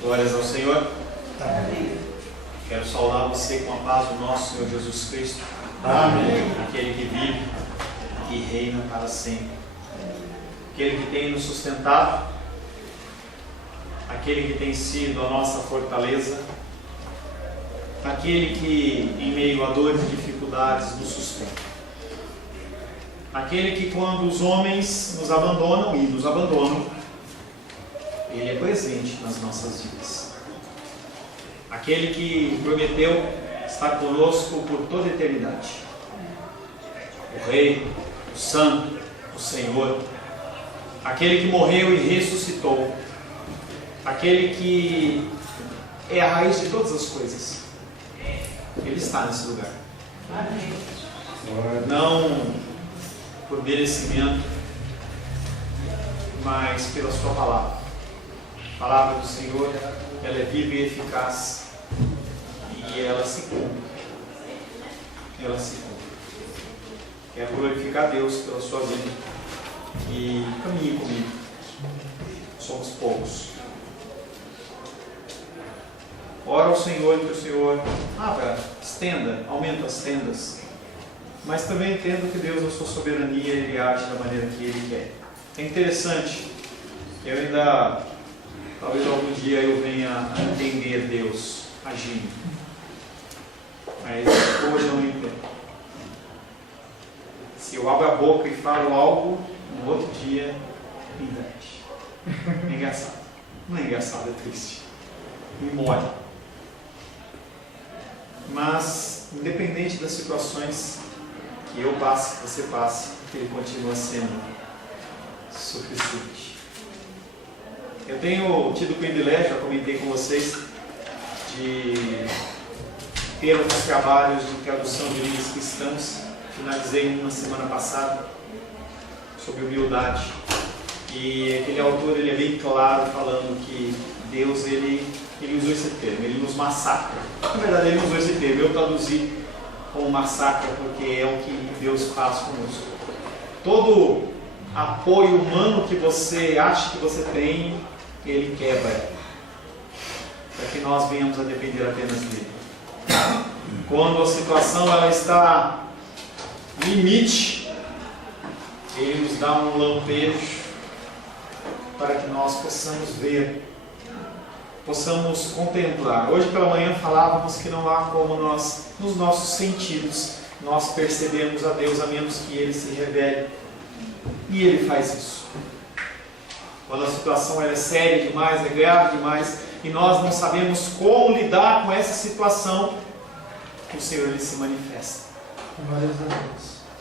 Glórias ao Senhor. Amém. Quero saudar você com a paz do nosso Senhor Jesus Cristo. Amém. Aquele que vive e reina para sempre. Aquele que tem nos sustentado. Aquele que tem sido a nossa fortaleza. Aquele que, em meio a dores e dificuldades, nos sustenta. Aquele que, quando os homens nos abandonam e nos abandonam, Ele é presente nas nossas vidas. Aquele que prometeu estar conosco por toda a eternidade. O Rei, o Santo, o Senhor. Aquele que morreu e ressuscitou. Aquele que é a raiz de todas as coisas. Ele está nesse lugar. Amém. Não por merecimento, mas pela sua palavra. A palavra do Senhor, ela é viva e eficaz e ela se cumpre. Ela se cumpre. Quero glorificar a Deus pela sua vida e caminhe comigo. Somos poucos. Ora ao Senhor que o Senhor estenda, aumenta as tendas. Mas também entendo que Deus, na sua soberania, Ele age da maneira que Ele quer. É interessante. Eu ainda, talvez algum dia eu venha a entender Deus agindo. Mas hoje eu não entendo. Se eu abro a boca e falo algo, no outro dia, inverte. É engraçado. Não é engraçado, é triste. Me mole. Mas, independente das situações que eu passe, que você passe, Ele continua sendo suficiente. Eu tenho tido o privilégio, já comentei com vocês, de ter alguns trabalhos de tradução de línguas cristãs. Finalizei uma semana passada sobre humildade. E aquele autor, ele é bem claro falando que Deus, ele usou esse termo, ele nos massacra. Na verdade, ele usou esse termo, eu traduzi como massacra porque é o que Deus faz conosco. Todo apoio humano que você acha que você tem, Ele quebra, para que nós venhamos a depender apenas dele. Quando a situação ela está limite, Ele nos dá um lampejo para que nós possamos ver, possamos contemplar. Hoje pela manhã falávamos que não há como nós, nos nossos sentidos, nós percebemos a Deus a menos que Ele se revele. E Ele faz isso. Quando a situação é séria demais, é grave demais, e nós não sabemos como lidar com essa situação, o Senhor Ele se manifesta.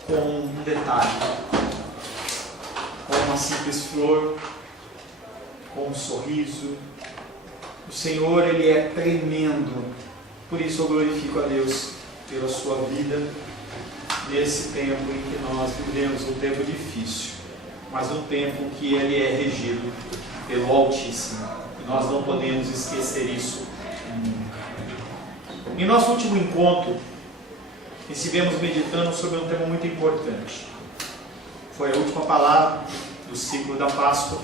Com um detalhe, com uma simples flor, com um sorriso. O Senhor, Ele é tremendo. Por isso eu glorifico a Deus pela sua vida nesse tempo em que nós vivemos um tempo difícil, mas um tempo que Ele é regido pelo Altíssimo. E nós não podemos esquecer isso nunca. Em nosso último encontro, estivemos meditando sobre um tema muito importante. Foi a última palavra do ciclo da Páscoa.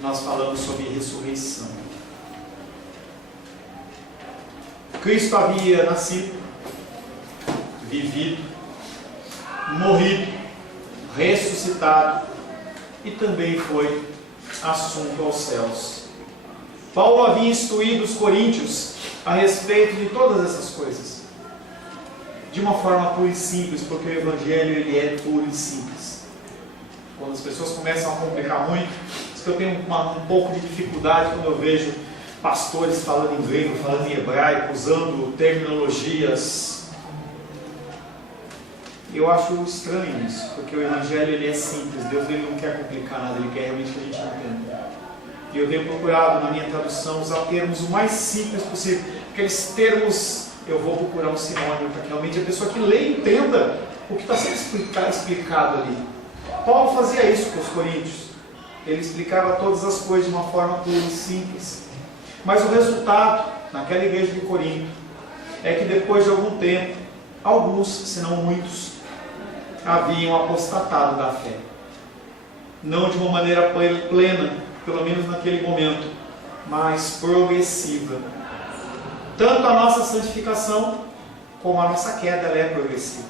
Nós falamos sobre ressurreição. Cristo havia nascido, vivido, morrido, ressuscitado e também foi assunto aos céus. Paulo havia instruído os coríntios a respeito de todas essas coisas, de uma forma pura e simples, porque o Evangelho ele é puro e simples. Quando as pessoas começam a complicar muito, diz que eu tenho um pouco de dificuldade quando eu vejo pastores falando em grego, falando em hebraico, usando terminologias. Eu acho estranho isso, porque o Evangelho ele é simples. Deus ele não quer complicar nada, Ele quer realmente que a gente entenda. E eu tenho procurado na minha tradução usar termos o mais simples possível. Aqueles termos, eu vou procurar um sinônimo para que realmente a pessoa que lê entenda o que está sendo explicado ali. Paulo fazia isso com os coríntios. Ele explicava todas as coisas de uma forma pura e simples. Mas o resultado, naquela igreja de Corinto, é que depois de algum tempo, alguns, se não muitos, haviam apostatado da fé. Não de uma maneira plena, pelo menos naquele momento, mais progressiva. Tanto a nossa santificação como a nossa queda, ela é progressiva.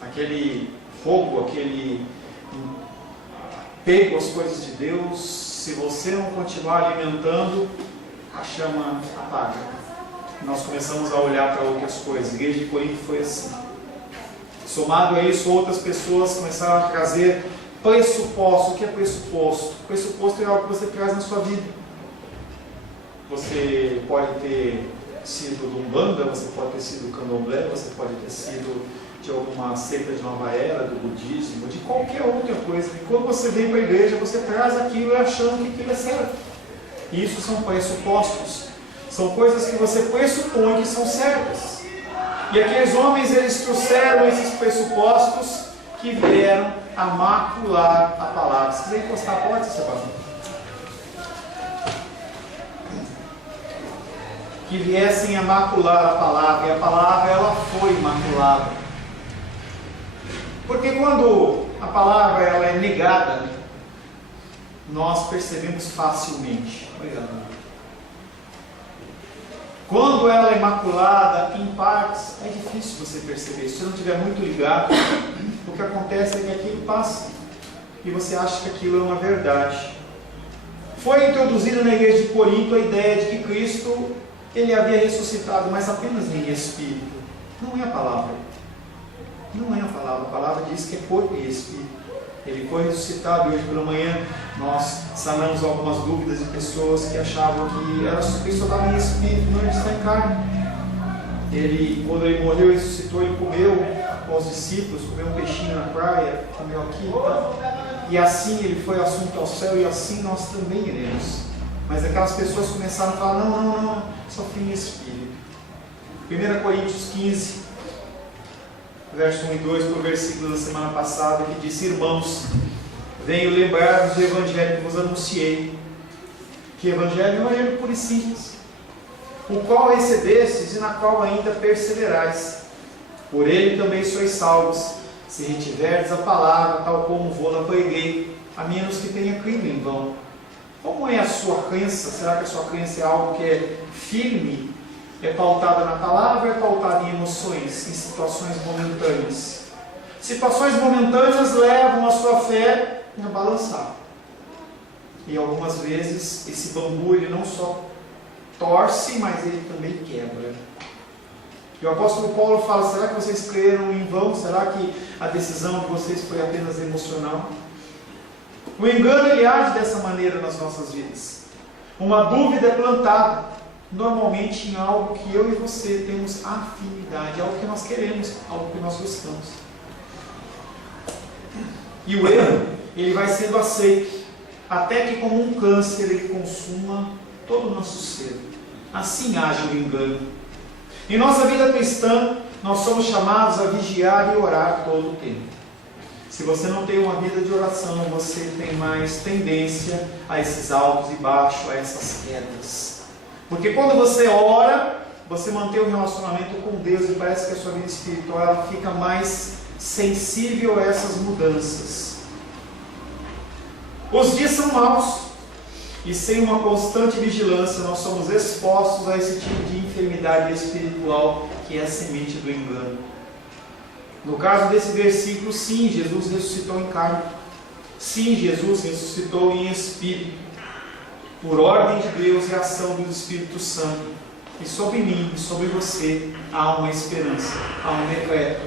Aquele fogo, aquele apego às coisas de Deus, se você não continuar alimentando, a chama apaga. Nós começamos a olhar para outras coisas. A igreja de Corinto foi assim. Somado a isso, outras pessoas começaram a trazer pressuposto. O que é pressuposto? Pressuposto é algo que você traz na sua vida. Você pode ter sido do Umbanda, você pode ter sido do Candomblé, você pode ter sido de alguma seita de nova era, do budismo, de qualquer outra coisa. E quando você vem para a igreja, você traz aquilo achando que aquilo é certo. E isso são pressupostos. São coisas que você pressupõe que são certas. E aqueles homens, eles trouxeram esses pressupostos que vieram a macular a palavra. Se quiser encostar a porta, Sebastião. Que viessem a macular a palavra. E a palavra, ela foi maculada. Porque quando a palavra ela é negada, nós percebemos facilmente. Obrigado. Quando ela é imaculada, em partes, é difícil você perceber. Se você não estiver muito ligado, o que acontece é que aquilo passa. E você acha que aquilo é uma verdade. Foi introduzida na igreja de Corinto a ideia de que Cristo, ele havia ressuscitado, mas apenas em espírito. Não é a palavra. Não é a palavra diz que é corpo e espírito. Ele foi ressuscitado. Hoje pela manhã nós sanamos algumas dúvidas de pessoas que achavam que Cristo estava em espírito, não, ele está em carne. Ele, quando ele morreu e ressuscitou, ele comeu com os discípulos, comeu um peixinho na praia, comeu aqui e assim ele foi assunto ao céu, e assim nós também iremos. Mas aquelas pessoas começaram a falar, não, só tem espírito. 1 Coríntios 15, verso 1 e 2, para o versículo da semana passada, que disse: irmãos, venho lembrar-vos do evangelho que vos anunciei. Que evangelho é um evangelho puro e simples, o qual recebestes e na qual ainda perseverais. Por ele também sois salvos, se retiverdes a palavra, tal como vou-la preguei, a menos que tenha crido em vão. Como é a sua crença? Será que a sua crença é algo que é firme? É pautada na palavra ou é pautada em emoções, em situações momentâneas? Situações momentâneas levam a sua fé a balançar. E algumas vezes esse bambu ele não só torce, mas ele também quebra. E o apóstolo Paulo fala: será que vocês creram em vão? Será que a decisão de vocês foi apenas emocional? O engano ele age dessa maneira nas nossas vidas. Uma dúvida é plantada normalmente em algo que eu e você temos afinidade, algo que nós queremos, algo que nós gostamos. E o erro, ele vai sendo aceito, até que como um câncer ele consuma todo o nosso ser. Assim age o engano. Em nossa vida cristã, nós somos chamados a vigiar e orar todo o tempo. Se você não tem uma vida de oração, você tem mais tendência a esses altos e baixos, a essas quedas. Porque quando você ora, você mantém um relacionamento com Deus e parece que a sua vida espiritual ela fica mais sensível a essas mudanças. Os dias são maus e sem uma constante vigilância nós somos expostos a esse tipo de enfermidade espiritual que é a semente do engano. No caso desse versículo, sim, Jesus ressuscitou em carne. Sim, Jesus ressuscitou em espírito. Por ordem de Deus e ação do Espírito Santo. E sobre mim e sobre você há uma esperança, há um decreto.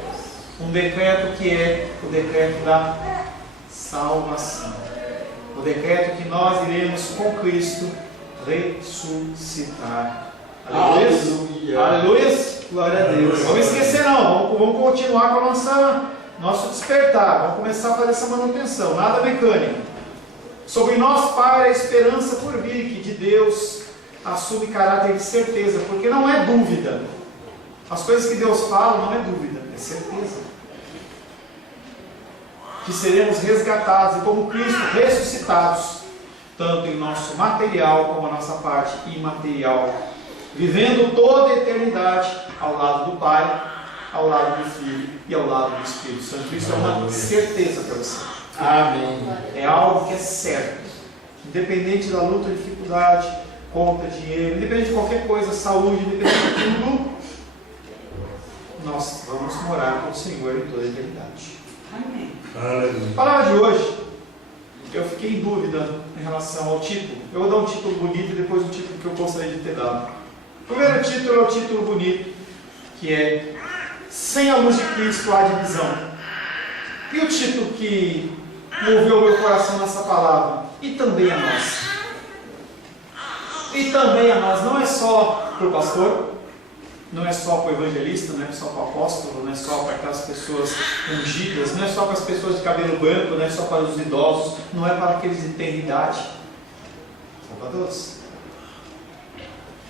Um decreto que é o decreto da salvação. O decreto que nós iremos com Cristo ressuscitar. Aleluia! Aleluia! Glória a Deus! Vamos esquecer não, vamos continuar com nosso despertar. Vamos começar a fazer essa manutenção, nada mecânico. Sobre nós paira a esperança por vir, que de Deus assume caráter de certeza, porque não é dúvida. As coisas que Deus fala não é dúvida, é certeza. Que seremos resgatados e como Cristo ressuscitados, tanto em nosso material como a nossa parte imaterial, vivendo toda a eternidade ao lado do Pai, ao lado do Filho e ao lado do Espírito Santo. Isso é uma certeza para você. Amém. É algo que é certo. Independente da luta, dificuldade, conta, dinheiro, independente de qualquer coisa, saúde, independente de tudo, nós vamos morar com o Senhor em toda a eternidade. Amém. A palavra de hoje, eu fiquei em dúvida em relação ao título. Eu vou dar um título bonito e depois o título que eu gostaria de ter dado. O primeiro título é o título bonito, que é Sem a Luz de Cristo há divisão. E o título que moveu o meu coração nessa palavra, e também a nós. E também a nós, não é só para o pastor, não é só para o evangelista, não é só para o apóstolo, não é só para aquelas pessoas ungidas, não é só para as pessoas de cabelo branco, não é só para os idosos, não é para aqueles de ter idade, é para todos.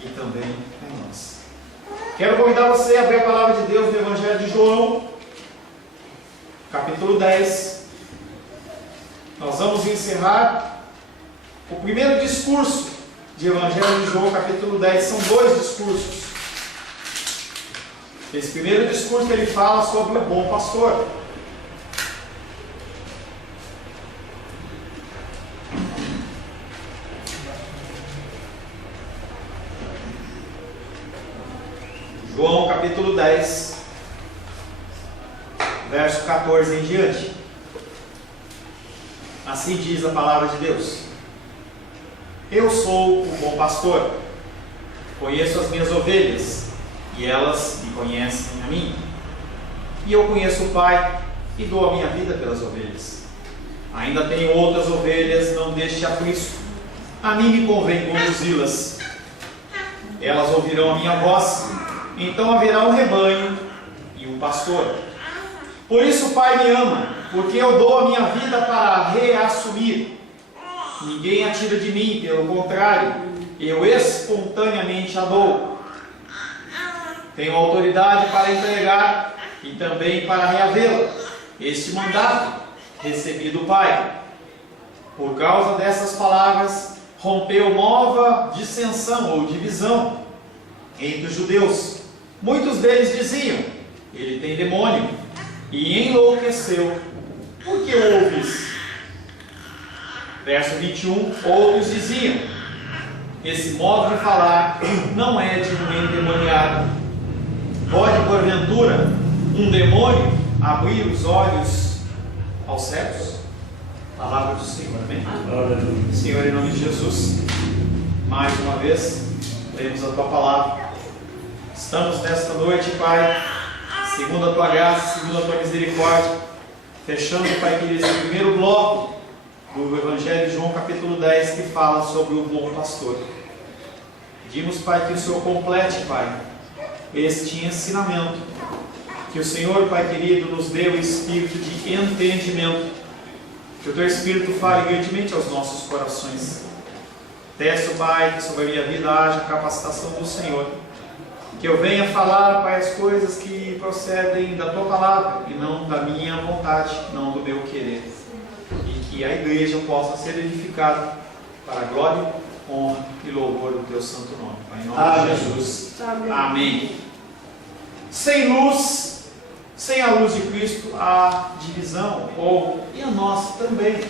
E também é nós. Quero convidar você a abrir a palavra de Deus no Evangelho de João, capítulo 10. Nós vamos encerrar o primeiro discurso de Evangelho de João, capítulo 10. São dois discursos. Esse primeiro discurso ele fala sobre o bom pastor. João capítulo 10, verso 14 em diante. Assim diz a palavra de Deus: Eu sou o bom pastor, conheço as minhas ovelhas, e elas me conhecem a mim. E eu conheço o Pai, e dou a minha vida pelas ovelhas. Ainda tenho outras ovelhas, não deixe aprisco. A mim me convém conduzi-las. Elas ouvirão a minha voz, então haverá um rebanho e um pastor. Por isso o Pai me ama, porque eu dou a minha vida para reassumir. Ninguém a tira de mim, pelo contrário, eu espontaneamente a dou. Tenho autoridade para entregar e também para reavê-la. Este mandato recebi do Pai. Por causa dessas palavras, rompeu nova dissensão ou divisão entre os judeus. Muitos deles diziam: ele tem demônio, e enlouqueceu. Por que ouves? Verso 21, outros diziam: esse modo de falar não é de um endemoniado. Pode, porventura, um demônio abrir os olhos aos cegos? Palavra do Senhor, amém? Senhor, em nome de Jesus, mais uma vez, lemos a Tua palavra. Estamos nesta noite, Pai, segundo a Tua graça, segundo a Tua misericórdia, fechando, Pai querido, esse primeiro bloco do Evangelho de João, capítulo 10, que fala sobre o bom pastor. Pedimos, Pai, que o Senhor complete, Pai, este ensinamento, que o Senhor, Pai querido, nos dê o espírito de entendimento, que o Teu Espírito fale grandemente aos nossos corações. Peço, Pai, que sobre a minha vida haja capacitação do Senhor, que eu venha falar, Pai, as coisas que procedem da Tua palavra e não da minha vontade, não do meu querer, e que a igreja possa ser edificada para a glória, honra e louvor do Teu santo nome, Pai, em nome de Jesus. Amém. Amém. Sem luz, sem a luz de Cristo, há divisão, e a nossa também.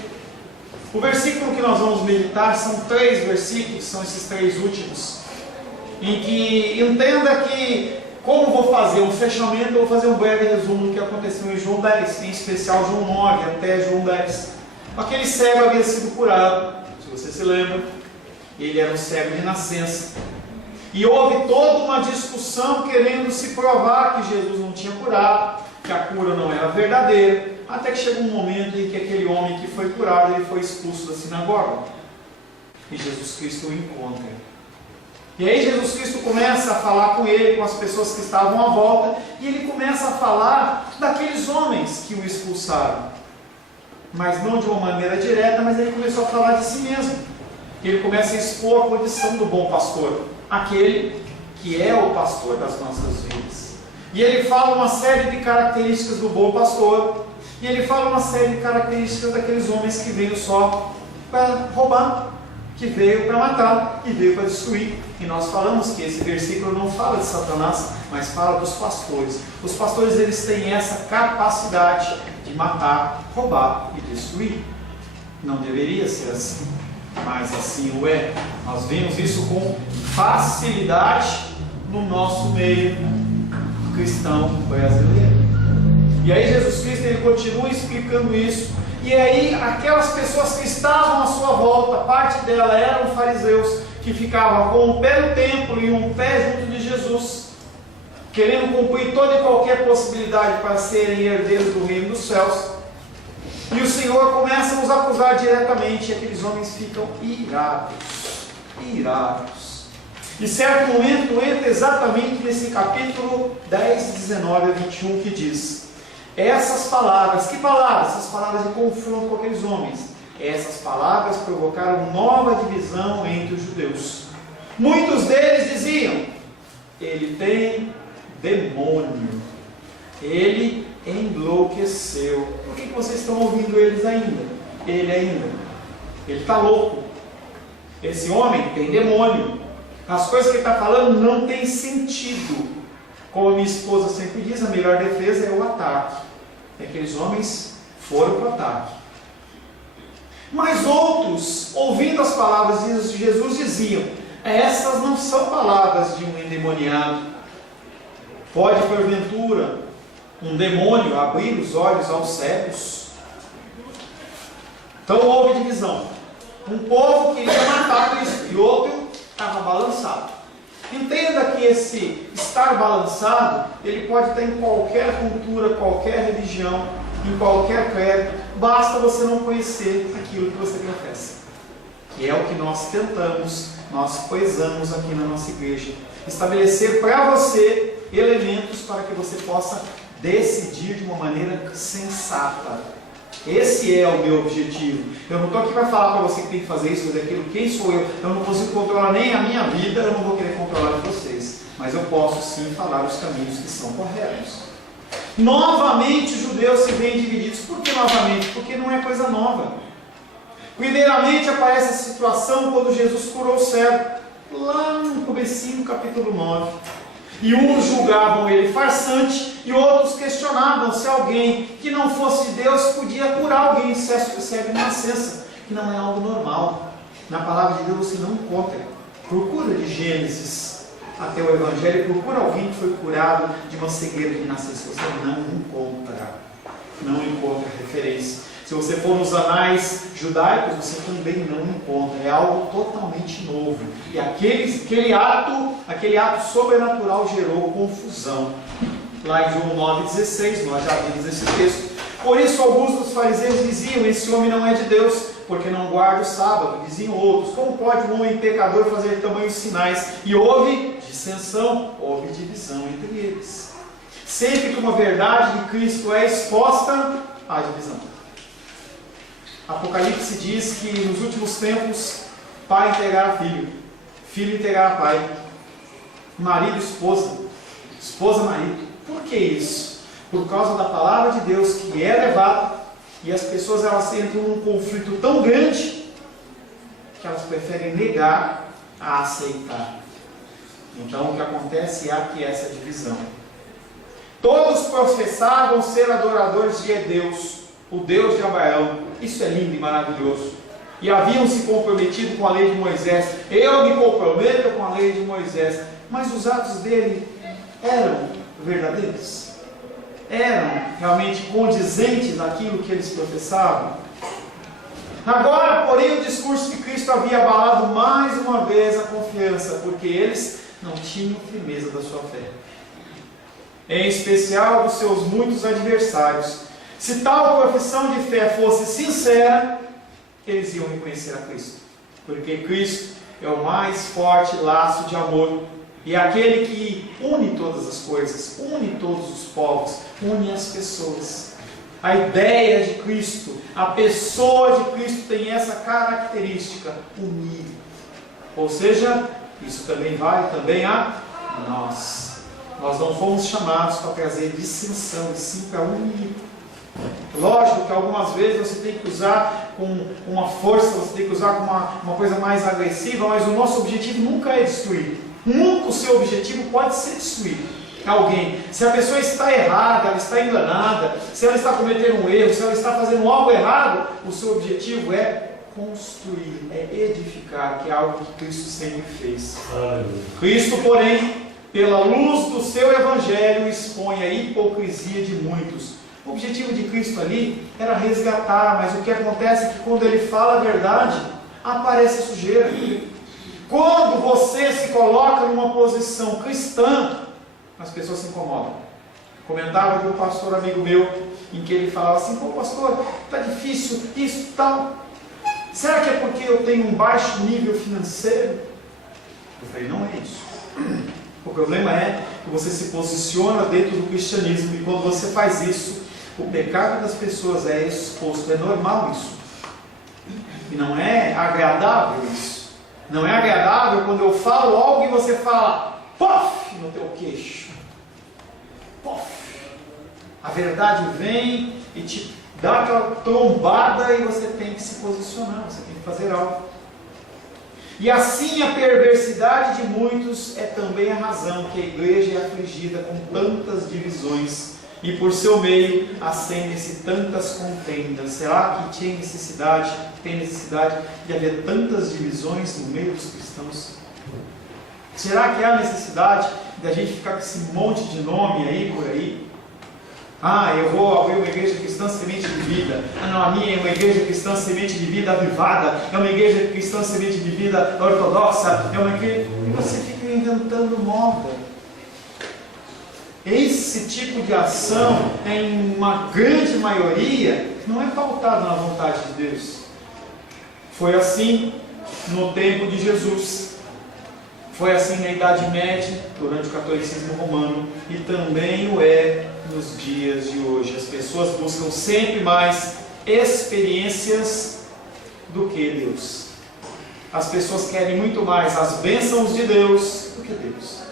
O versículo que nós vamos meditar são 3 versículos, são esses 3 últimos, em que entenda que, como vou fazer um fechamento, eu vou fazer um breve resumo do que aconteceu em João 10, em especial João 9 até João 10. Aquele cego havia sido curado, se você se lembra, ele era um cego de nascença. E houve toda uma discussão querendo se provar que Jesus não tinha curado, que a cura não era verdadeira, até que chegou um momento em que aquele homem que foi curado, ele foi expulso da sinagoga. E Jesus Cristo o encontra. E aí Jesus Cristo começa a falar com ele, com as pessoas que estavam à volta, e ele começa a falar daqueles homens que o expulsaram. Mas não de uma maneira direta, mas ele começou a falar de si mesmo. Ele começa a expor a condição do bom pastor, aquele que é o pastor das nossas vidas. E ele fala uma série de características do bom pastor, e ele fala uma série de características daqueles homens que veio só para roubar, que veio para matar e veio para destruir. E nós falamos que esse versículo não fala de Satanás, mas fala dos pastores. Os pastores, eles têm essa capacidade de matar, roubar e destruir. Não deveria ser assim. mas assim o é. Nós vemos isso com facilidade no nosso meio cristão brasileiro. E aí Jesus Cristo ele continua explicando isso. E aí aquelas pessoas que estavam à sua volta, parte dela eram fariseus, que ficavam com um pé no templo e um pé junto de Jesus, querendo cumprir toda e qualquer possibilidade para serem herdeiros do reino dos céus. E o Senhor começa a os acusar diretamente, e aqueles homens ficam irados. E certo momento entra exatamente nesse capítulo 10, 19 a 21, que diz: essas palavras, que palavras? Essas palavras de confronto com aqueles homens. Essas palavras provocaram nova divisão entre os judeus. Muitos deles diziam: ele tem demônio, ele enlouqueceu. Por que vocês estão ouvindo eles ainda? Ele está louco. Esse homem tem demônio. As coisas que ele está falando não têm sentido. Como a minha esposa sempre diz, a melhor defesa é o ataque. E aqueles homens foram para o ataque. Mas outros, ouvindo as palavras de Jesus, diziam: essas não são palavras de um endemoniado. Pode, porventura, um demônio abrir os olhos aos cegos? Então houve divisão. Um povo queria matar Cristo e outro estava balançado. Entenda que esse estar balançado, ele pode estar em qualquer cultura, qualquer religião, em qualquer credo. Basta você não conhecer aquilo que você professa. Que é o que nós tentamos, nós prezamos aqui na nossa igreja. Estabelecer para você elementos para que você possa decidir de uma maneira sensata. Esse é o meu objetivo. Eu não estou aqui para falar para você que tem que fazer isso, fazer aquilo. Quem sou eu? Eu não consigo controlar nem a minha vida, eu não vou querer controlar de vocês. Mas eu posso sim falar os caminhos que são corretos. Novamente os judeus se veem divididos. Por que novamente? Porque não é coisa nova. Primeiramente aparece a situação quando Jesus curou o cego, lá no comecinho, capítulo 9. E uns julgavam ele farsante, e outros questionavam se alguém que não fosse de Deus podia curar alguém cego de nascença, que não é algo normal. Na palavra de Deus você não encontra. Procura de Gênesis até o Evangelho, procura alguém que foi curado de uma cegueira de nascença. Você não encontra referência. Se você for nos anais judaicos, você também não encontra. É algo totalmente novo. E aquele ato sobrenatural gerou confusão. Lá em João 9,16, nós já vimos esse texto. Por isso alguns dos fariseus diziam: esse homem não é de Deus, porque não guarda o sábado. Diziam outros: como pode um homem pecador fazer tamanhos sinais? E houve dissensão, houve divisão entre eles. Sempre que uma verdade de Cristo é exposta, há divisão. Apocalipse diz que nos últimos tempos, pai entregará filho, filho entregará pai, marido esposa, esposa marido. Por que isso? Por causa da palavra de Deus que é levada, e as pessoas elas entram num conflito tão grande que elas preferem negar a aceitar. Então o que acontece é aqui essa divisão. Todos professavam ser adoradores de Deus, o Deus de Abraão. Isso é lindo e maravilhoso. E haviam se comprometido com a lei de Moisés. Eu me comprometo com a lei de Moisés. Mas os atos dele eram verdadeiros? Eram realmente condizentes daquilo que eles professavam? Agora, porém, o discurso de Cristo havia abalado mais uma vez a confiança, porque eles não tinham firmeza da sua fé. Em especial dos seus muitos adversários. Se tal profissão de fé fosse sincera, eles iam reconhecer a Cristo. Porque Cristo é o mais forte laço de amor. E é aquele que une todas as coisas, une todos os povos, une as pessoas. A ideia de Cristo, a pessoa de Cristo tem essa característica, unir. Ou seja, isso também vale também a nós. Nós não fomos chamados para trazer dissensão, e sim para unir. Lógico que algumas vezes você tem que usar com uma força, você tem que usar com uma coisa mais agressiva, mas o nosso objetivo nunca é destruir. Nunca o seu objetivo pode ser destruir alguém. Se a pessoa está errada, ela está enganada, se ela está cometendo um erro, se ela está fazendo algo errado, o seu objetivo é construir, é edificar, que é algo que Cristo sempre fez. Aleluia. Cristo, porém, pela luz do seu Evangelho, expõe a hipocrisia de muitos. O objetivo de Cristo ali era resgatar, mas o que acontece é que quando ele fala a verdade, aparece a sujeira. Quando você se coloca numa posição cristã, as pessoas se incomodam. Comentava de um pastor amigo meu, em que ele falava assim: pô, pastor, está difícil isso e tal. Será que é porque eu tenho um baixo nível financeiro? Eu falei: não é isso. O problema é que você se posiciona dentro do cristianismo, e quando você faz isso, o pecado das pessoas é exposto. É normal isso. E não é agradável isso. Não é agradável quando eu falo algo e você fala pof no teu queixo. Pof. A verdade vem e te dá aquela trombada, e você tem que se posicionar, você tem que fazer algo. E assim a perversidade de muitos é também a razão que a igreja é afligida com tantas divisões, e por seu meio acendem-se tantas contendas. Será que tem necessidade de haver tantas divisões no meio dos cristãos? Será que há necessidade de a gente ficar com esse monte de nome aí por aí? Ah, eu vou abrir uma igreja cristã semente de vida. Ah, não, a minha é uma igreja cristã semente de vida avivada. É uma igreja cristã semente de vida ortodoxa. É uma igreja... E você fica inventando moda. Esse tipo de ação, em uma grande maioria, não é pautado na vontade de Deus. Foi assim no tempo de Jesus. Foi assim na Idade Média, durante o catolicismo romano, e também o é nos dias de hoje. As pessoas buscam sempre mais experiências do que Deus. As pessoas querem muito mais as bênçãos de Deus do que Deus.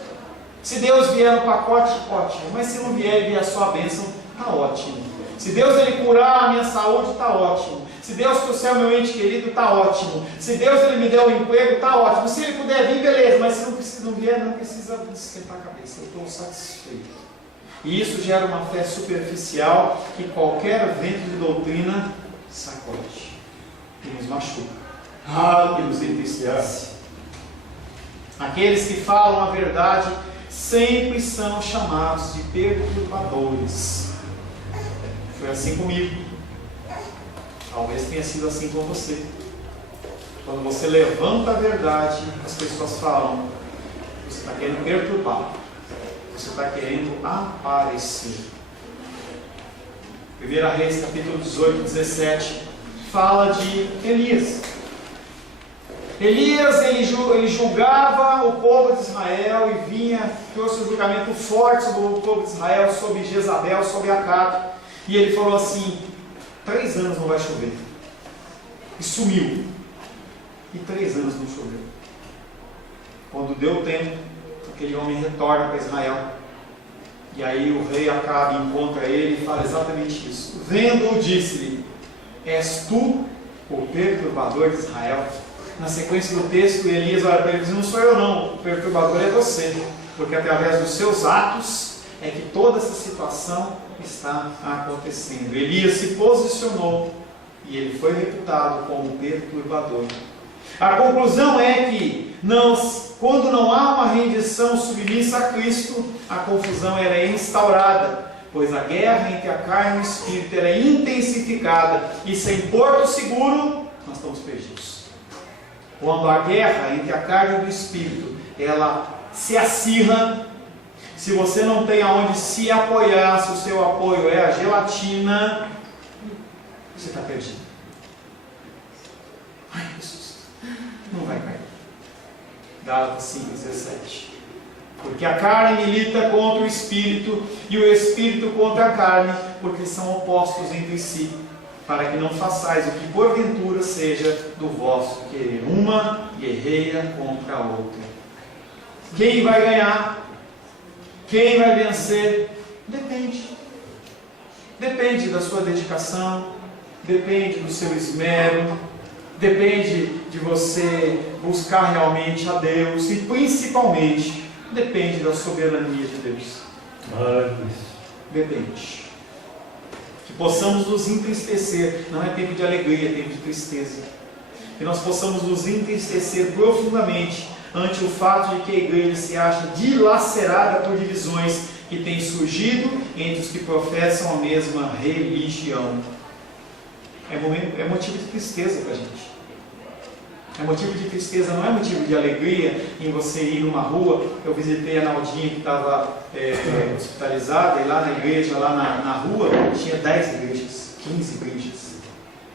Se Deus vier no pacote, ótimo. Mas se não vier e vier só a bênção, está ótimo. Se Deus ele curar a minha saúde, está ótimo. Se Deus trouxer o meu ente querido, está ótimo. Se Deus ele me der um emprego, está ótimo. Se ele puder vir, beleza. Mas se não vier, não precisa esquentar a cabeça. Eu estou satisfeito. E isso gera uma fé superficial que qualquer vento de doutrina sacode e nos machuca e nos entristece. Aqueles que falam a verdade sempre são chamados de perturbadores. Foi assim comigo. Talvez tenha sido assim com você. Quando você levanta a verdade, as pessoas falam: você está querendo perturbar. Você está querendo aparecer. 1 Reis, capítulo 18, 17, fala de Elias. Elias, ele julgava o povo de Israel e trouxe um julgamento forte sobre o povo de Israel, sobre Jezabel, sobre Acabe. E ele falou assim: 3 anos não vai chover. E sumiu. E 3 anos não choveu. Quando deu tempo, aquele homem retorna para Israel. E aí o rei Acabe encontra ele e fala exatamente isso. Vendo-o, disse-lhe: és tu o perturbador de Israel? Na sequência do texto, Elias olha para ele e diz: não sou eu não, o perturbador é você. Porque através dos seus atos é que toda essa situação está acontecendo. Elias se posicionou e ele foi reputado como perturbador. A conclusão é que quando não há uma rendição submissa a Cristo, a confusão ela é instaurada, pois a guerra entre a carne e o espírito ela é intensificada, e sem porto seguro nós estamos perdidos. Quando a guerra entre a carne e o espírito ela se acirra, se você não tem aonde se apoiar, se o seu apoio é a gelatina, você está perdido. Ai, Jesus, não vai cair. Gálatas 5:17. Porque a carne milita contra o espírito e o espírito contra a carne, porque são opostos entre si, para que não façais o que porventura seja do vosso querer. Uma guerreia contra a outra. Quem vai ganhar? Quem vai vencer? Depende. Depende da sua dedicação, depende do seu esmero, depende de você buscar realmente a Deus e principalmente depende da soberania de Deus. Depende. Que possamos nos entristecer. Não é tempo de alegria, é tempo de tristeza. que nós possamos nos entristecer profundamente ante o fato de que a igreja se acha dilacerada por divisões que têm surgido entre os que professam a mesma religião. É motivo de tristeza para a gente. É motivo de tristeza, não é motivo de alegria em você ir numa rua. Eu visitei a Naldinha que estava hospitalizada, e lá na igreja, lá na rua, tinha 10 igrejas, 15 igrejas.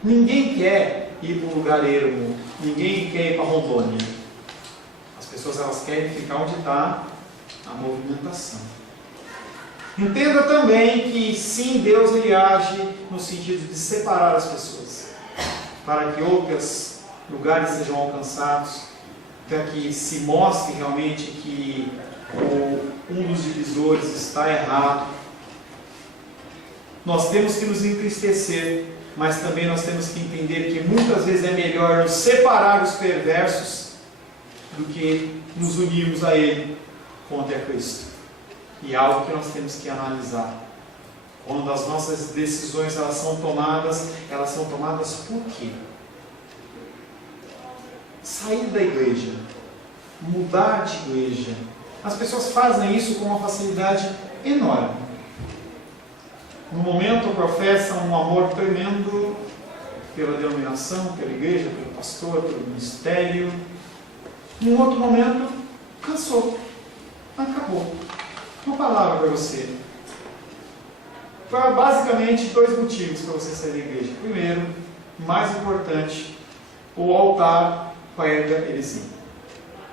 Ninguém quer ir para um lugar ermo, ninguém quer ir para Rondônia. As pessoas elas querem ficar onde está a movimentação. Entenda também que sim, Deus ele age no sentido de separar as pessoas, para que outros lugares sejam alcançados, para que se mostre realmente que um dos divisores está errado. Nós temos que nos entristecer, mas também nós temos que entender que muitas vezes é melhor nos separar os perversos do que nos unirmos a Ele contra Cristo. E é algo que nós temos que analisar. Quando as nossas decisões elas são tomadas por quê? Sair da igreja, mudar de igreja. As pessoas fazem isso com uma facilidade enorme. No momento professam um amor tremendo pela denominação, pela igreja, pelo pastor, pelo ministério. Num outro momento, cansou, acabou. Uma palavra para você. Basicamente, 2 motivos para você sair da igreja. Primeiro, mais importante, o altar prega heresia.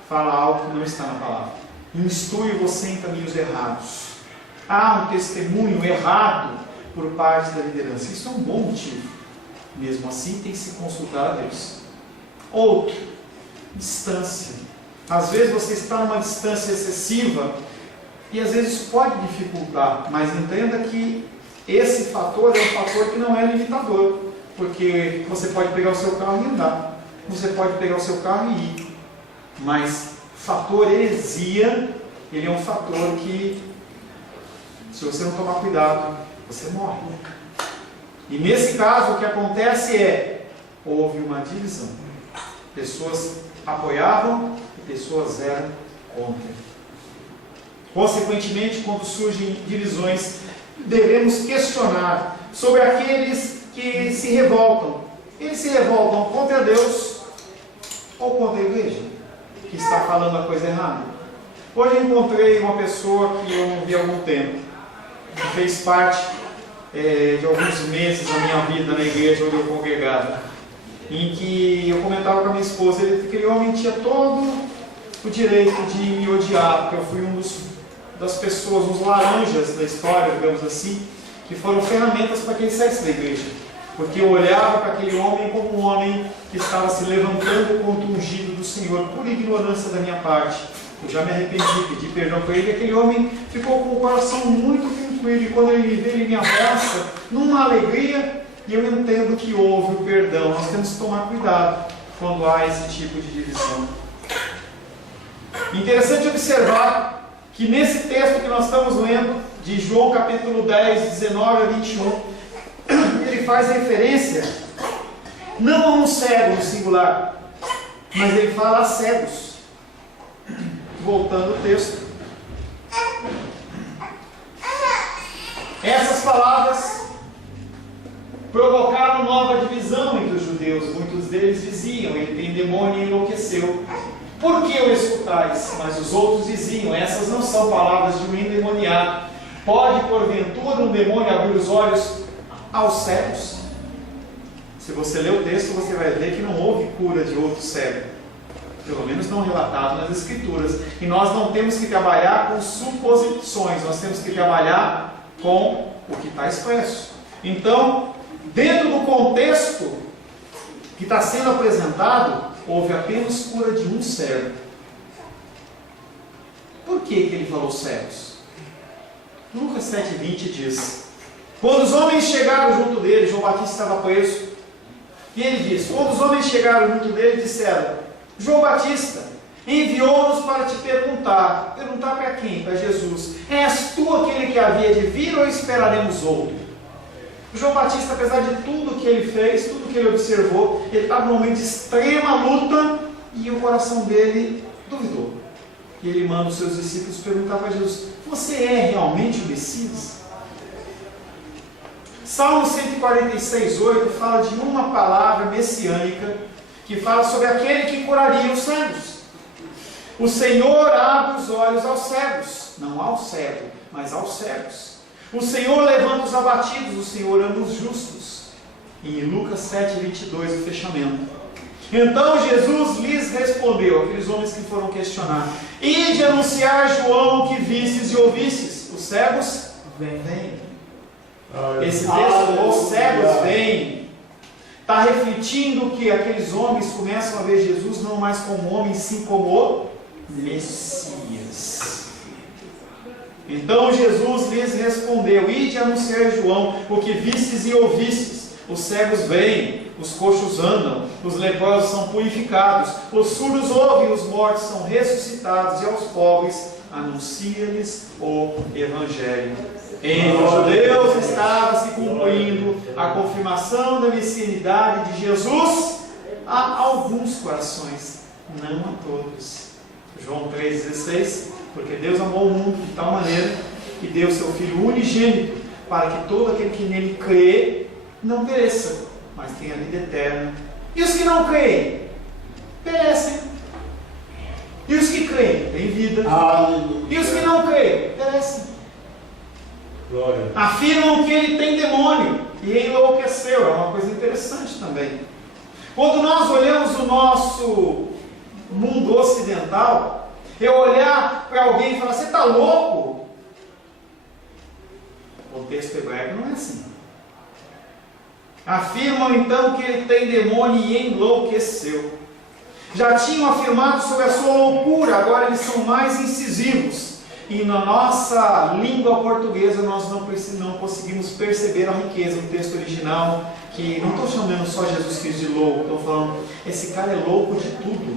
Fala algo que não está na palavra. Instrui você em caminhos errados. Há um testemunho errado por parte da liderança. Isso é um bom motivo. Mesmo assim, tem que se consultar a Deus. Outro, distância. Às vezes você está numa distância excessiva e às vezes isso pode dificultar, mas entenda que esse fator é um fator que não é limitador, porque você pode pegar o seu carro e andar, você pode pegar o seu carro e ir, mas fator heresia, ele é um fator que, se você não tomar cuidado, você morre. E nesse caso o que acontece é, houve uma divisão, pessoas apoiavam e pessoas eram contra. Consequentemente, quando surgem divisões, devemos questionar sobre aqueles que se revoltam. Eles se revoltam contra Deus ou contra a igreja, que está falando a coisa errada. Hoje eu encontrei uma pessoa que eu não vi há algum tempo, que fez parte de alguns meses da minha vida na igreja onde eu congregava, em que eu comentava com a minha esposa, aquele homem tinha todo o direito de me odiar, porque eu fui das pessoas, uns laranjas da história, digamos assim, que foram ferramentas para que ele saísse da igreja. Porque eu olhava para aquele homem como um homem que estava se levantando contra o ungido do Senhor, por ignorância da minha parte. Eu já me arrependi, pedi perdão para ele, e aquele homem ficou com o coração muito tranquilo, e quando ele me vê, ele me abraça, numa alegria, e eu entendo que houve o perdão. Nós temos que tomar cuidado quando há esse tipo de divisão. Interessante observar que nesse texto que nós estamos lendo, de João capítulo 10, 19 a 21, ele faz referência não a um cego no singular, mas ele fala a cegos. Voltando ao texto. Essas palavras provocaram nova divisão entre os judeus. Muitos deles diziam, ele tem demônio e enlouqueceu. Por que o escutais? Mas os outros diziam, essas não são palavras de um endemoniado. Pode, porventura, um demônio abrir os olhos aos cegos? Se você ler o texto, você vai ver que não houve cura de outro cego. Pelo menos não relatado nas Escrituras. E nós não temos que trabalhar com suposições, nós temos que trabalhar com o que está expresso. Então, dentro do contexto que está sendo apresentado, houve apenas cura de um cego. Por que ele falou cegos? Lucas 7,20 diz: quando os homens chegaram junto dele, João Batista estava preso, e ele diz: quando os homens chegaram junto dele, disseram: João Batista enviou-nos para te perguntar para quem? Para Jesus: és tu aquele que havia de vir ou esperaremos outro? João Batista, apesar de tudo que ele fez, tudo que ele observou, ele estava num momento de extrema luta e o coração dele duvidou. E ele manda os seus discípulos perguntar para Jesus: você é realmente o Messias? Salmo 146:8 fala de uma palavra messiânica que fala sobre aquele que curaria os cegos. O Senhor abre os olhos aos cegos, não ao cego, mas aos cegos. O Senhor levanta os abatidos, o Senhor ama os justos. E em Lucas 7:22, o fechamento. Então Jesus lhes respondeu, aqueles homens que foram questionar: ide anunciar João o que vistes e ouvistes. Os cegos vêm. Esse texto, os cegos vêm, está refletindo que aqueles homens começam a ver Jesus não mais como homem, sim como o Messias. Então Jesus lhes respondeu: ide anunciar João o que vistes e ouvistes. Os cegos veem, os coxos andam, os leprosos são purificados, os surdos ouvem, os mortos são ressuscitados, e aos pobres anuncia-lhes o Evangelho. Entre os judeus estava se cumprindo a confirmação da messianidade de Jesus a alguns corações, não a todos. João 3,16: porque Deus amou o mundo de tal maneira que deu seu Filho unigênito, para que todo aquele que nele crê não pereça, mas tenha vida eterna. E os que não creem perecem. E os que creem têm vida. Aleluia. E os que não creem perecem. Glória. Afirmam que ele tem demônio e enlouqueceu. É uma coisa interessante também. Quando nós olhamos o nosso mundo ocidental, eu olhar para alguém e falar: você está louco? O contexto hebraico não é assim. Afirmam então que ele tem demônio e enlouqueceu. Já tinham afirmado sobre a sua loucura, agora eles são mais incisivos. E na nossa língua portuguesa nós não conseguimos perceber a riqueza do texto original, que não estou chamando só Jesus Cristo de louco, estou falando, esse cara é louco de tudo,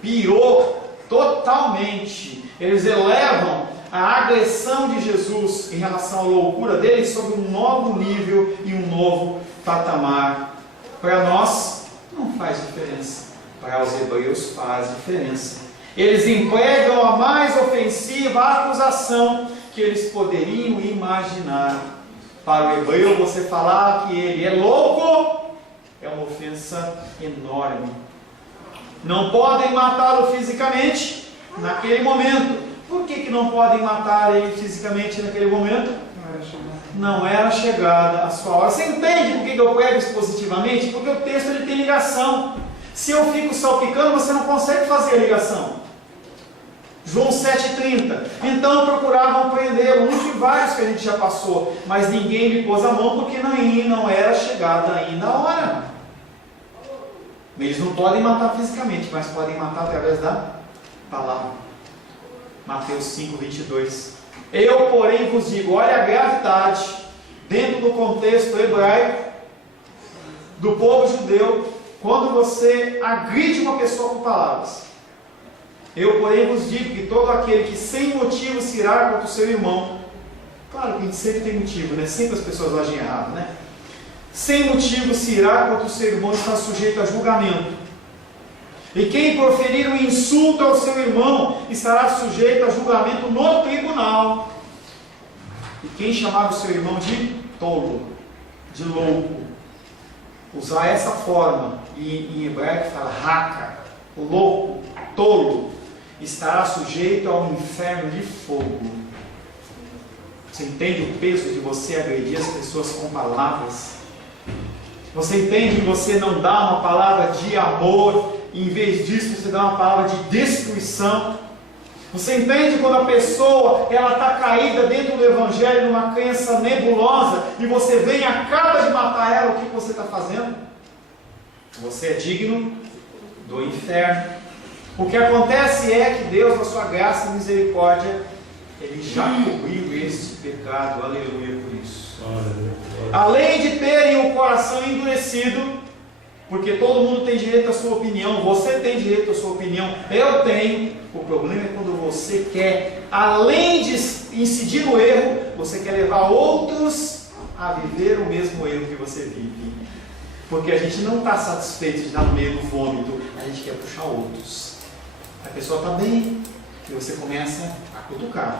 pirou totalmente. Eles elevam a agressão de Jesus em relação à loucura dele sobre um novo nível e um novo patamar. Para nós não faz diferença, para os hebreus faz diferença. Eles empregam a mais ofensiva acusação que eles poderiam imaginar. Para o hebreu, você falar que ele é louco é uma ofensa enorme. Não podem matá-lo fisicamente naquele momento. Por que não podem matar ele fisicamente naquele momento? Não era chegada a sua hora. Você entende por que eu prego expositivamente? Porque o texto ele tem ligação. Se eu fico salpicando, você não consegue fazer a ligação. João 7,30. Então procuravam prendê-lo, um de vários que a gente já passou, mas ninguém lhe pôs a mão porque não era chegada ainda a hora. Eles não podem matar fisicamente, mas podem matar através da palavra. Mateus 5,22. Eu, porém, vos digo, olha a gravidade, dentro do contexto hebraico, do povo judeu, quando você agride uma pessoa com palavras. Eu, porém, vos digo que todo aquele que sem motivo se irá contra o seu irmão, claro que a gente sempre tem motivo, né? Sempre as pessoas agem errado, né? Sem motivo se irá contra o seu irmão, está sujeito a julgamento. E quem proferir um insulto ao seu irmão estará sujeito a julgamento no tribunal. E quem chamar o seu irmão de tolo, de louco, usar essa forma, em hebraico fala raca, o louco, tolo, estará sujeito ao inferno de fogo. Você entende o peso de você agredir as pessoas com palavras? Você entende que você não dá uma palavra de amor, e em vez disso você dá uma palavra de destruição? Você entende quando a pessoa está caída dentro do Evangelho, numa crença nebulosa, e você vem e acaba de matar ela, o que você está fazendo? Você é digno do inferno. O que acontece é que Deus, na sua graça e misericórdia, Ele já cobriu esse pecado. Aleluia por isso. Além de terem o coração endurecido, porque todo mundo tem direito à sua opinião, você tem direito à sua opinião, eu tenho. O problema é quando você quer, além de incidir no erro, você quer levar outros a viver o mesmo erro que você vive. Porque a gente não está satisfeito de estar no meio do vômito, a gente quer puxar outros. A pessoa está bem, e você começa a cutucar,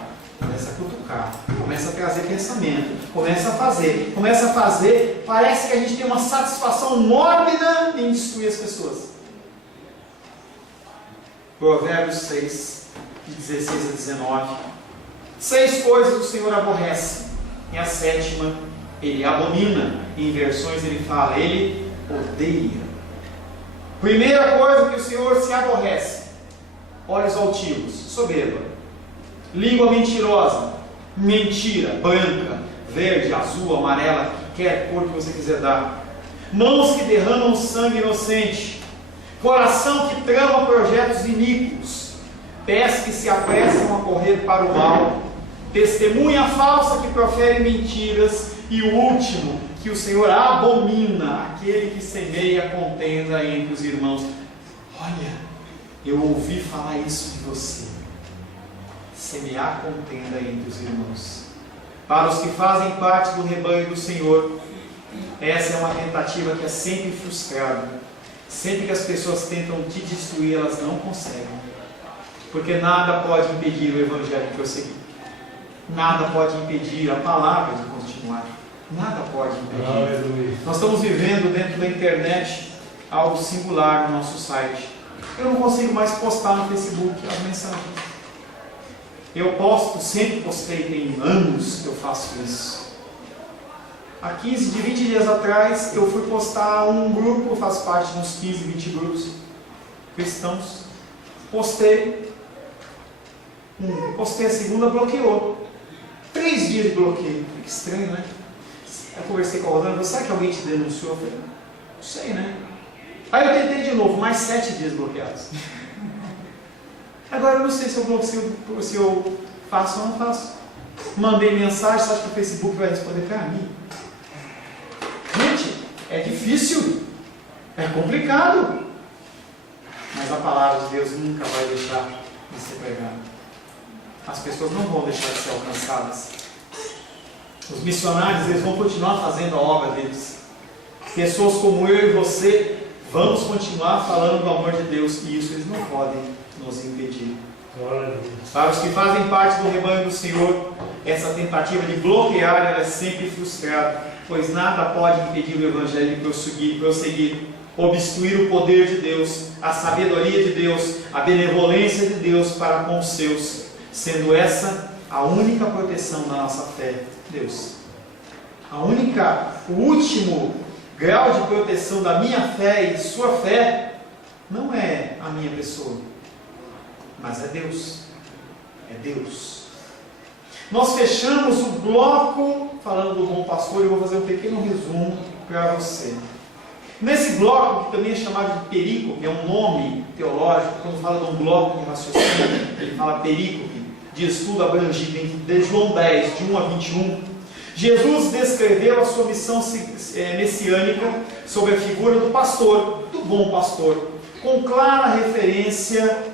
começa a trazer pensamento, começa a fazer, parece que a gente tem uma satisfação mórbida em destruir as pessoas. Provérbios 6, de 16 a 19. 6 coisas o Senhor aborrece, e a 7ª ele abomina. Em versões ele fala, ele odeia. Primeira coisa que o Senhor se aborrece: olhos altivos, soberba, língua mentirosa, mentira, branca, verde, azul, amarela, qualquer cor que você quiser dar, mãos que derramam sangue inocente, coração que trama projetos iníquos, pés que se apressam a correr para o mal, testemunha falsa que profere mentiras, e o último, que o Senhor abomina, aquele que semeia contenda entre os irmãos. Olha, eu ouvi falar isso de você. Semear contenda entre os irmãos. Para os que fazem parte do rebanho do Senhor, essa é uma tentativa que é sempre frustrada. Sempre que as pessoas tentam te destruir, elas não conseguem. Porque nada pode impedir o Evangelho de prosseguir. Nada pode impedir a palavra de continuar. Nada pode impedir. Nós estamos vivendo dentro da internet algo singular no nosso site. Eu não consigo mais postar no Facebook as mensagens. Eu posto, sempre postei, tem anos que eu faço isso. Há 15, de 20 dias atrás, eu fui postar um grupo, eu faço parte de uns 15, 20 grupos cristãos. Postei a segunda, bloqueou. 3 dias de bloqueio. Que estranho, né? Eu conversei com a Rodana, será que alguém te denunciou? Eu falei, não sei, né? Aí eu tentei de novo, mais 7 dias bloqueados. Agora eu não sei se eu faço ou não faço. Mandei mensagem, você acha que o Facebook vai responder para mim? Gente, é difícil, é complicado. Mas a palavra de Deus nunca vai deixar de ser pregada. As pessoas não vão deixar de ser alcançadas. Os missionários, eles vão continuar fazendo a obra deles. Pessoas como eu e você, vamos continuar falando do amor de Deus, e isso eles não podem nos impedir. Para os que fazem parte do rebanho do Senhor, essa tentativa de bloquear ela é sempre frustrada, pois nada pode impedir o Evangelho de prosseguir, obstruir o poder de Deus, a sabedoria de Deus, a benevolência de Deus para com os seus, sendo essa a única proteção da nossa fé. Deus. O último grau de proteção da minha fé e de sua fé não é a minha pessoa, mas é Deus. É Deus. Nós fechamos o bloco falando do bom pastor, e eu vou fazer um pequeno resumo para você. Nesse bloco, que também é chamado de perícope, é um nome teológico, quando fala de um bloco de raciocínio, ele fala perícope, de estudo abrangido de João 10, de 1 a 21, Jesus descreveu a sua missão messiânica sob a figura do pastor, do bom pastor, com clara referência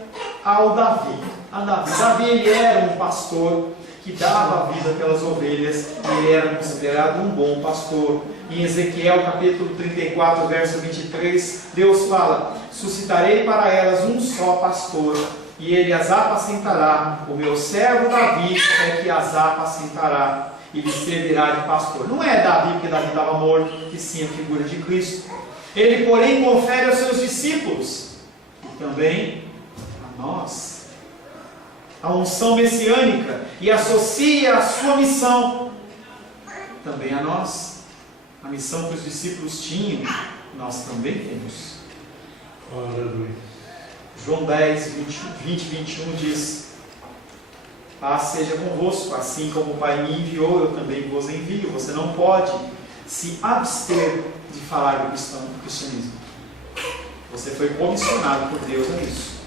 ao Davi. Davi ele era um pastor que dava a vida pelas ovelhas, e ele era considerado um bom pastor. Em Ezequiel capítulo 34, verso 23, Deus fala: suscitarei para elas um só pastor, e ele as apacentará. O meu servo Davi é que as apacentará, e lhe servirá de pastor. Não é Davi, porque Davi estava morto, que sim a figura de Cristo. Ele, porém, confere aos seus discípulos, e também a nós, a unção messiânica, e associa a sua missão também a nós. A missão que os discípulos tinham, nós também temos. Aleluia. João 10, 20, 21 diz: paz seja convosco, assim como o Pai me enviou, eu também vos envio. Você não pode se abster de falar do cristianismo. Você foi comissionado por Deus a isso.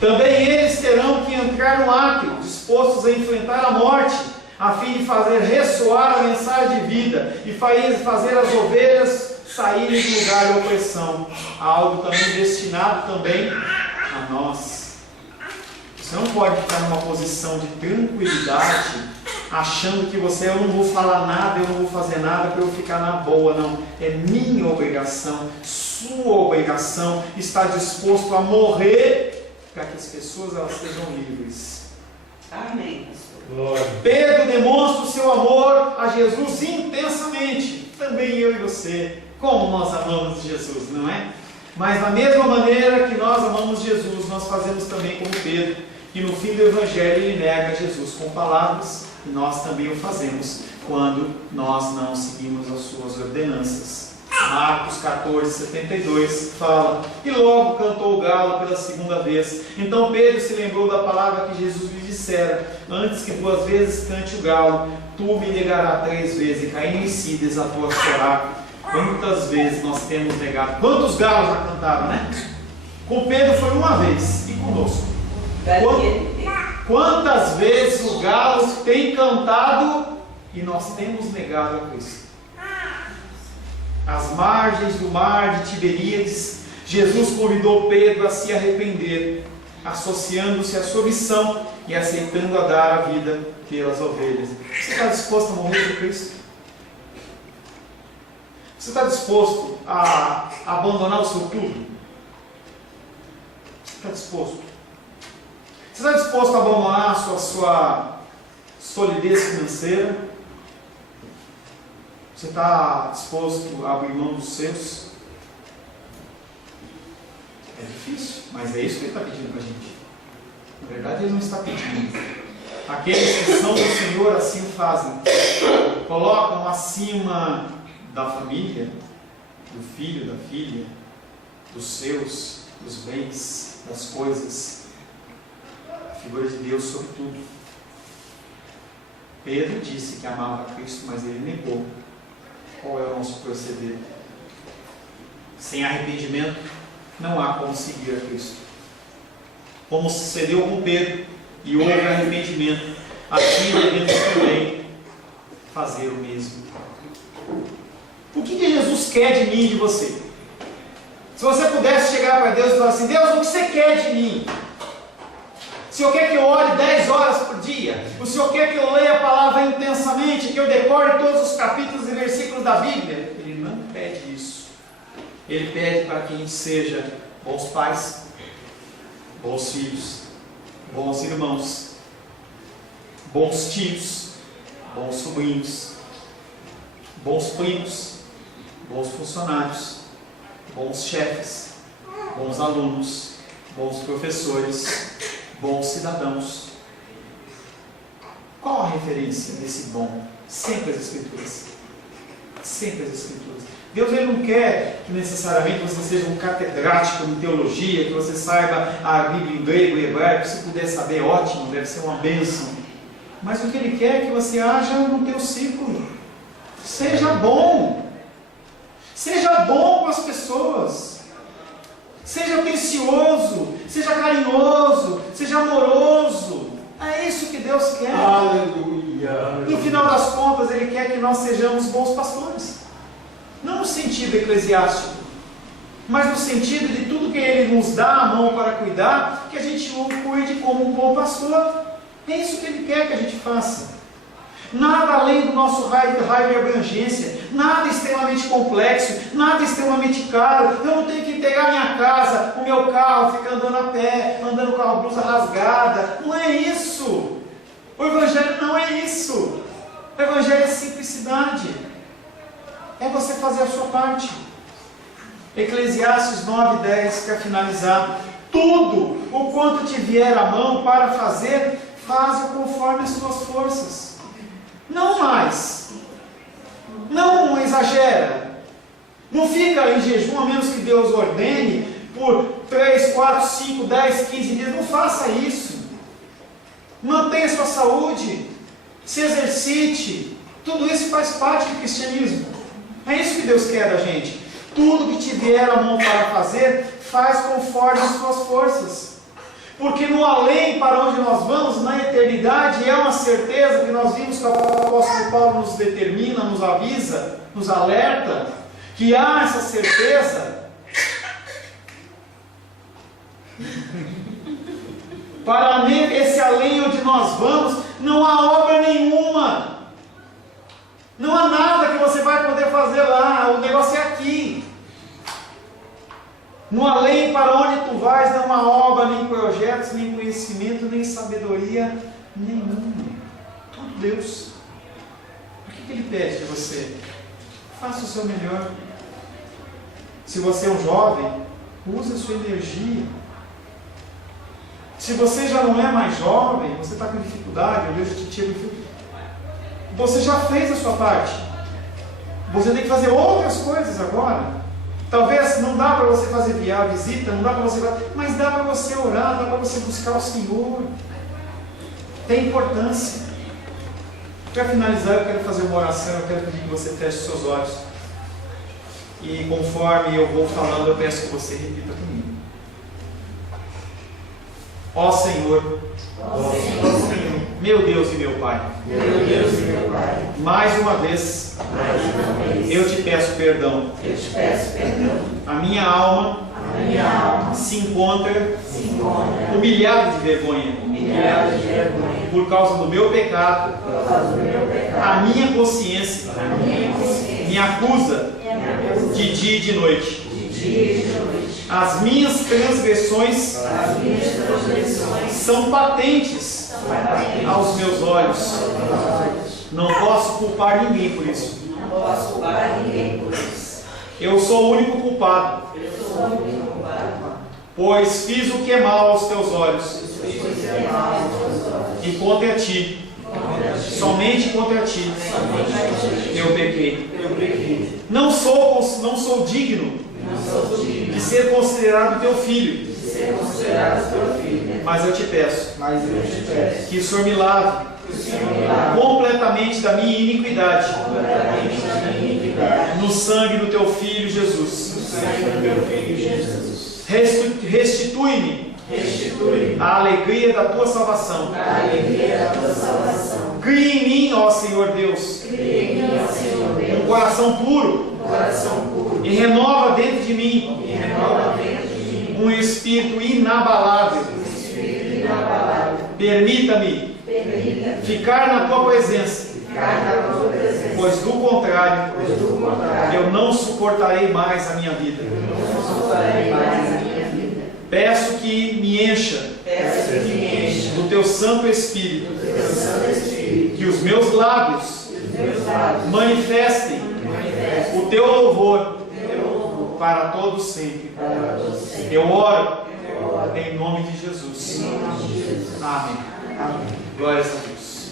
Também eles terão que entrar no átrio, dispostos a enfrentar a morte, a fim de fazer ressoar a mensagem de vida e fazer as ovelhas saírem do lugar de opressão. Algo também destinado também a nós. Você não pode ficar numa posição de tranquilidade achando que eu não vou falar nada, eu não vou fazer nada para eu ficar na boa. Não, é minha obrigação, sua obrigação, estar disposto a morrer para que as pessoas elas sejam livres. Amém. Glória. Pedro demonstra o seu amor a Jesus intensamente. Também eu e você, como nós amamos Jesus, não é? Mas da mesma maneira que nós amamos Jesus, nós fazemos também como Pedro. E no fim do Evangelho ele nega Jesus com palavras, e nós também o fazemos quando nós não seguimos as suas ordenanças. Marcos 14:72 fala: e logo cantou o galo pela segunda vez. Então Pedro se lembrou da palavra que Jesus lhe dissera: antes que 2 vezes cante o galo, tu me negarás 3 vezes. E caindo em si, desatou a chorar. Quantas vezes nós temos negado? Quantos galos já cantaram, né? Com Pedro foi uma vez, e conosco? Quantas vezes o galo tem cantado e nós temos negado a Cristo? Às margens do mar de Tiberíades, Jesus convidou Pedro a se arrepender, associando-se à sua missão e aceitando a dar a vida pelas ovelhas. Você está disposto a morrer por Cristo? Você está disposto a abandonar o seu tudo? Você está disposto? Você está disposto a abandonar a sua solidez financeira? Você está disposto a abrir mão dos seus? É difícil, mas é isso que ele está pedindo para a gente. Na verdade, ele não está pedindo. Aqueles que são do Senhor assim o fazem. Colocam acima da família, do filho, da filha, dos seus, dos bens, das coisas, a figura de Deus sobre tudo. Pedro disse que amava Cristo, mas ele negou. Qual é o nosso proceder? Sem arrependimento, não há como seguir a Cristo. Como sucedeu com Pedro, e houve arrependimento, assim devemos também fazer o mesmo. O que Jesus quer de mim e de você? Se você pudesse chegar para Deus e falar assim: Deus, o que você quer de mim? O Senhor quer que eu ore 10 horas por dia? O Senhor quer que eu leia a palavra intensamente, que eu decore todos os capítulos e versículos da Bíblia? Ele não pede isso. Ele pede para que a gente seja bons pais, bons filhos, bons irmãos, bons tios, bons sobrinhos, bons primos, bons funcionários, bons chefes, bons alunos, bons professores, bons cidadãos. Qual a referência desse bom? Sempre as Escrituras. Sempre as Escrituras. Deus ele não quer que necessariamente você seja um catedrático em teologia, que você saiba a Bíblia em grego e hebraico. Se puder saber, ótimo, deve ser uma bênção. Mas o que Ele quer é que você haja no teu círculo. Seja bom. Seja bom com as pessoas. Seja atencioso, seja carinhoso, seja amoroso. É isso que Deus quer. Aleluia. No final das contas, Ele quer que nós sejamos bons pastores. Não no sentido eclesiástico, mas no sentido de tudo que Ele nos dá a mão para cuidar, que a gente o cuide como um bom pastor. É isso que Ele quer que a gente faça. Nada além do nosso raio de abrangência, nada extremamente complexo, nada extremamente caro. Eu não tenho que entregar minha casa, o meu carro, ficar andando a pé, andando com a blusa rasgada. Não é isso. O Evangelho não é isso. O Evangelho é simplicidade. É você fazer a sua parte. Eclesiastes 9:10, para finalizar. Tudo o quanto te vier à mão para fazer, faze conforme as tuas forças. Não mais. Não exagera. Não fica em jejum a menos que Deus ordene por 3, 4, 5, 10, 15 dias. Não faça isso. Mantenha sua saúde. Se exercite. Tudo isso faz parte do cristianismo. É isso que Deus quer da gente. Tudo que te vier à mão para fazer, faz conforme as tuas forças. Porque no além para onde nós vamos, na eternidade, é uma certeza que nós vimos que o apóstolo Paulo nos determina, nos avisa, nos alerta, que há essa certeza. Para esse além onde nós vamos, não há obra nenhuma poder fazer lá, o negócio é aqui. Não além para onde tu vais, não há obra, nem projetos, nem conhecimento, nem sabedoria nenhuma. Tudo Deus. O que Ele pede de você? Faça o seu melhor. Se você é um jovem, use a sua energia. Se você já não é mais jovem, você está com dificuldade, Deus te tira dificuldade. Você já fez a sua parte. Você tem que fazer outras coisas agora. Talvez não dá para você fazer visita, não dá para você, mas dá para você orar, dá para você buscar o Senhor. Tem importância. Para finalizar, eu quero fazer uma oração, eu quero pedir que você feche seus olhos. E conforme eu vou falando, eu peço que você repita comigo. Ó Senhor, meu Deus e meu Pai, mais uma vez, eu te peço perdão. A minha alma se encontra humilhada de vergonha por causa do meu pecado. A minha consciência me acusa de dia e de noite. As minhas transgressões são patentes aos meus olhos. Não posso culpar ninguém por isso. Eu sou o único culpado, pois fiz o que é mal aos teus olhos. E contra ti, somente contra ti, eu pequei. Não sou digno de ser considerado teu filho. Mas eu te peço que o Senhor me lave completamente da minha iniquidade no sangue do teu Filho Jesus. Restitui-me a alegria da tua salvação. Cria em mim, ó Senhor Deus, um coração puro e renova dentro de mim um espírito inabalável. Permita-me ficar na tua presença, pois do contrário eu não suportarei mais a minha vida. Peço que me encha do teu Santo Espírito, que os meus lábios manifestem o teu louvor para todos sempre. Eu oro em nome de Jesus. Amém. Glórias a Deus.